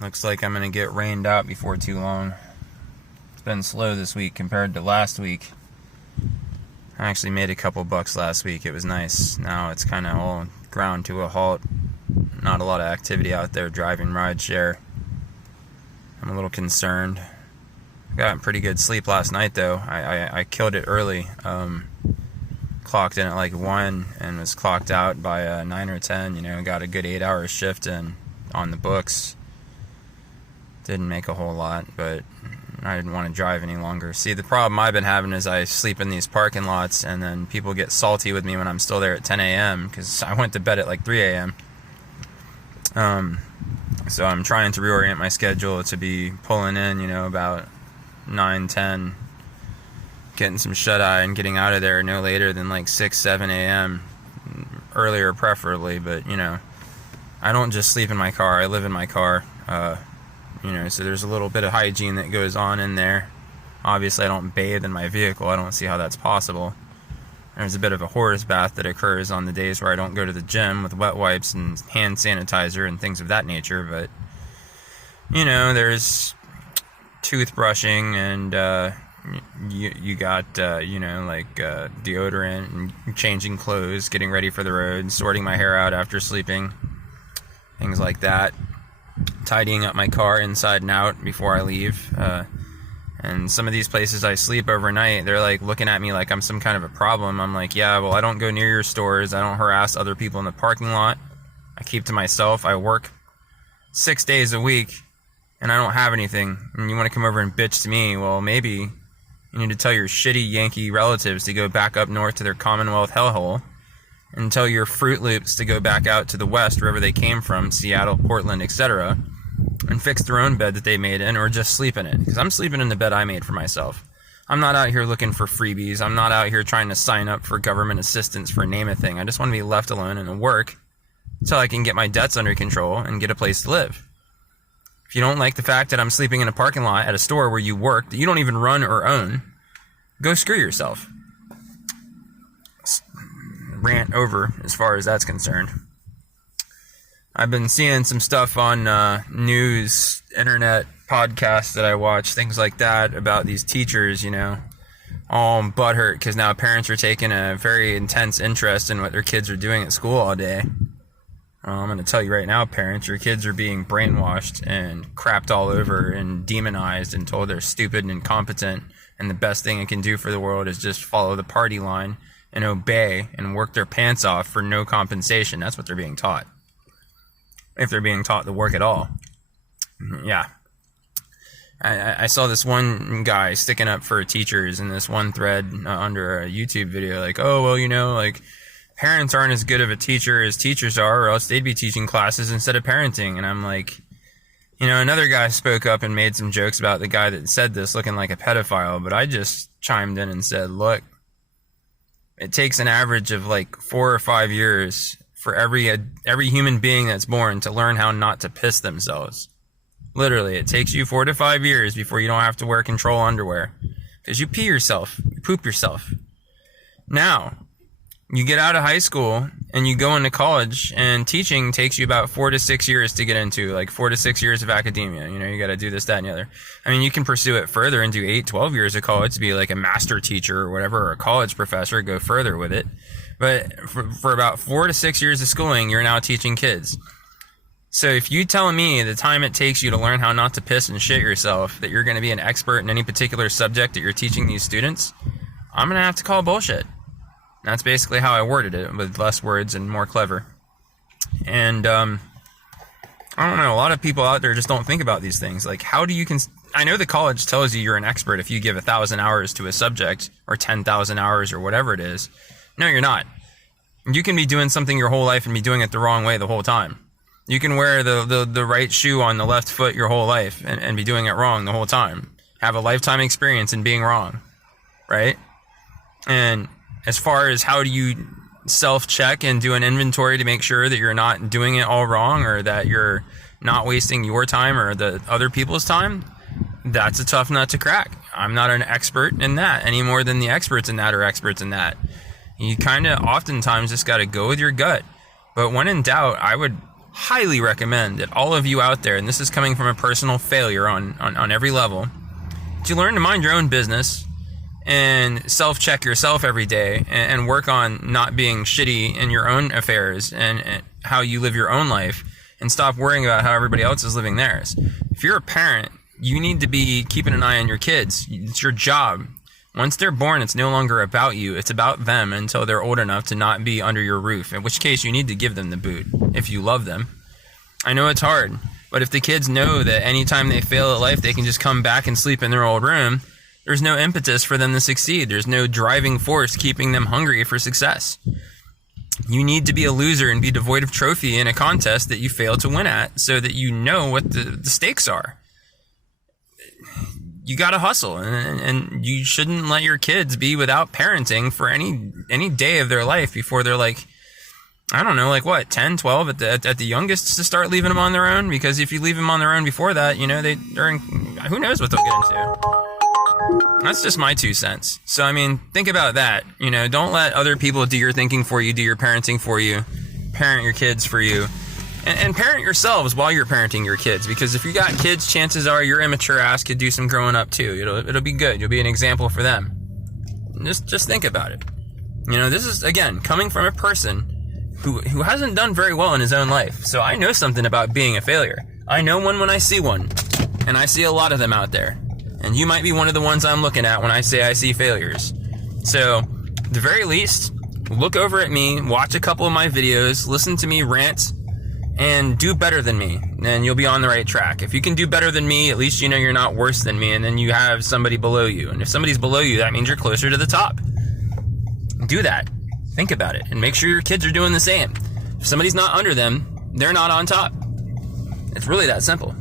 Looks like I'm going to get rained out before too long. It's been slow this week compared to last week. I actually made a couple bucks last week. It was nice. Now it's kind of all ground to a halt. Not a lot of activity out there driving rideshare. I'm a little concerned. I got pretty good sleep last night though. I killed it early. Clocked in at like 1 and was clocked out by 9 or 10. You know, got a good 8-hour shift in on the books. Didn't make a whole lot, but I didn't want to drive any longer. See, the problem I've been having is I sleep in these parking lots, and then people get salty with me when I'm still there at 10 a.m. because I went to bed at like 3 a.m. So I'm trying to reorient my schedule to be pulling in, you know, about 9, 10, getting some shut-eye and getting out of there no later than like 6, 7 a.m. Earlier preferably, but, you know, I don't just sleep in my car. I live in my car. You know, so there's a little bit of hygiene that goes on in there. Obviously, I don't bathe in my vehicle. I don't see how that's possible. There's a bit of a horse bath that occurs on the days where I don't go to the gym with wet wipes and hand sanitizer and things of that nature. But, you know, there's toothbrushing and you got, you know, like deodorant and changing clothes, getting ready for the road, sorting my hair out after sleeping, things like that. Tidying up my car inside and out before I leave. And some of these places I sleep overnight, they're like looking at me like I'm some kind of a problem. I'm like, yeah, well, I don't go near your stores. I don't harass other people in the parking lot. I keep to myself. I work 6 days a week and I don't have anything. And you want to come over and bitch to me? Well, maybe you need to tell your shitty Yankee relatives to go back up north to their Commonwealth hellhole, and tell your Fruit Loops to go back out to the west, wherever they came from, Seattle, Portland, etc., and fix their own bed that they made in, or just sleep in it. Because I'm sleeping in the bed I made for myself. I'm not out here looking for freebies. I'm not out here trying to sign up for government assistance for name a thing. I just want to be left alone and work until I can get my debts under control and get a place to live. If you don't like the fact that I'm sleeping in a parking lot at a store where you work that you don't even run or own, go screw yourself. Rant over as far as that's concerned. I've been seeing some stuff on news, internet, podcasts that I watch, things like that, about these teachers, you know, all butthurt because now parents are taking a very intense interest in what their kids are doing at school all day. I'm going to tell you right now, parents, your kids are being brainwashed and crapped all over and demonized and told they're stupid and incompetent, and the best thing it can do for the world is just follow the party line and obey and work their pants off for no compensation. That's what they're being taught. If they're being taught to work at all. Yeah. I saw this one guy sticking up for teachers in this one thread under a YouTube video, like, oh, well, you know, like, parents aren't as good of a teacher as teachers are, or else they'd be teaching classes instead of parenting. And I'm like, you know, another guy spoke up and made some jokes about the guy that said this looking like a pedophile, but I just chimed in and said, look, it takes an average of like 4 or 5 years for every human being that's born to learn how not to piss themselves. Literally, it takes you 4 to 5 years before you don't have to wear control underwear. Because you pee yourself, you poop yourself. Now, you get out of high school and you go into college, and teaching takes you about 4 to 6 years to get into, like 4 to 6 years of academia. You know, you got to do this, that, and the other. I mean, you can pursue it further and do 8, 12 years of college to be like a master teacher or whatever, or a college professor, go further with it. But for about 4 to 6 years of schooling, you're now teaching kids. So if you tell me the time it takes you to learn how not to piss and shit yourself, that you're going to be an expert in any particular subject that you're teaching these students, I'm going to have to call bullshit. That's basically how I worded it, with less words and more clever. And, I don't know, a lot of people out there just don't think about these things. Like, how do you I know the college tells you you're an expert if you give 1,000 hours to a subject, or 10,000 hours, or whatever it is. No, you're not. You can be doing something your whole life and be doing it the wrong way the whole time. You can wear the right shoe on the left foot your whole life and be doing it wrong the whole time. Have a lifetime experience in being wrong, right? And as far as how do you self-check and do an inventory to make sure that you're not doing it all wrong, or that you're not wasting your time or the other people's time, that's a tough nut to crack. I'm not an expert in that any more than the experts in that are experts in that. You kind of oftentimes just got to go with your gut. But when in doubt, I would highly recommend that all of you out there, and this is coming from a personal failure on every level, that you learn to mind your own business and self-check yourself every day and work on not being shitty in your own affairs and how you live your own life, and stop worrying about how everybody else is living theirs. If you're a parent, you need to be keeping an eye on your kids. It's your job. Once they're born, it's no longer about you. It's about them until they're old enough to not be under your roof, in which case you need to give them the boot if you love them. I know it's hard, but if the kids know that anytime they fail at life, they can just come back and sleep in their old room, there's no impetus for them to succeed. There's no driving force keeping them hungry for success. You need to be a loser and be devoid of trophy in a contest that you fail to win at, so that you know what the stakes are. You gotta hustle, and you shouldn't let your kids be without parenting for any day of their life before they're like, I don't know, like what, 10, 12 at the youngest, to start leaving them on their own. Because if you leave them on their own before that, you know, who knows what they'll get into. That's just my 2 cents. So, I mean, think about that. You know, don't let other people do your thinking for you, do your parenting for you, parent your kids for you, and parent yourselves while you're parenting your kids. Because if you got kids, chances are your immature ass could do some growing up too. It'll be good. You'll be an example for them. Just think about it. You know, this is, again, coming from a person who hasn't done very well in his own life. So I know something about being a failure. I know one when I see one, and I see a lot of them out there. And you might be one of the ones I'm looking at when I say I see failures. So, at the very least, look over at me, watch a couple of my videos, listen to me rant, and do better than me. And you'll be on the right track. If you can do better than me, at least you know you're not worse than me, and then you have somebody below you. And if somebody's below you, that means you're closer to the top. Do that. Think about it. And make sure your kids are doing the same. If somebody's not under them, they're not on top. It's really that simple.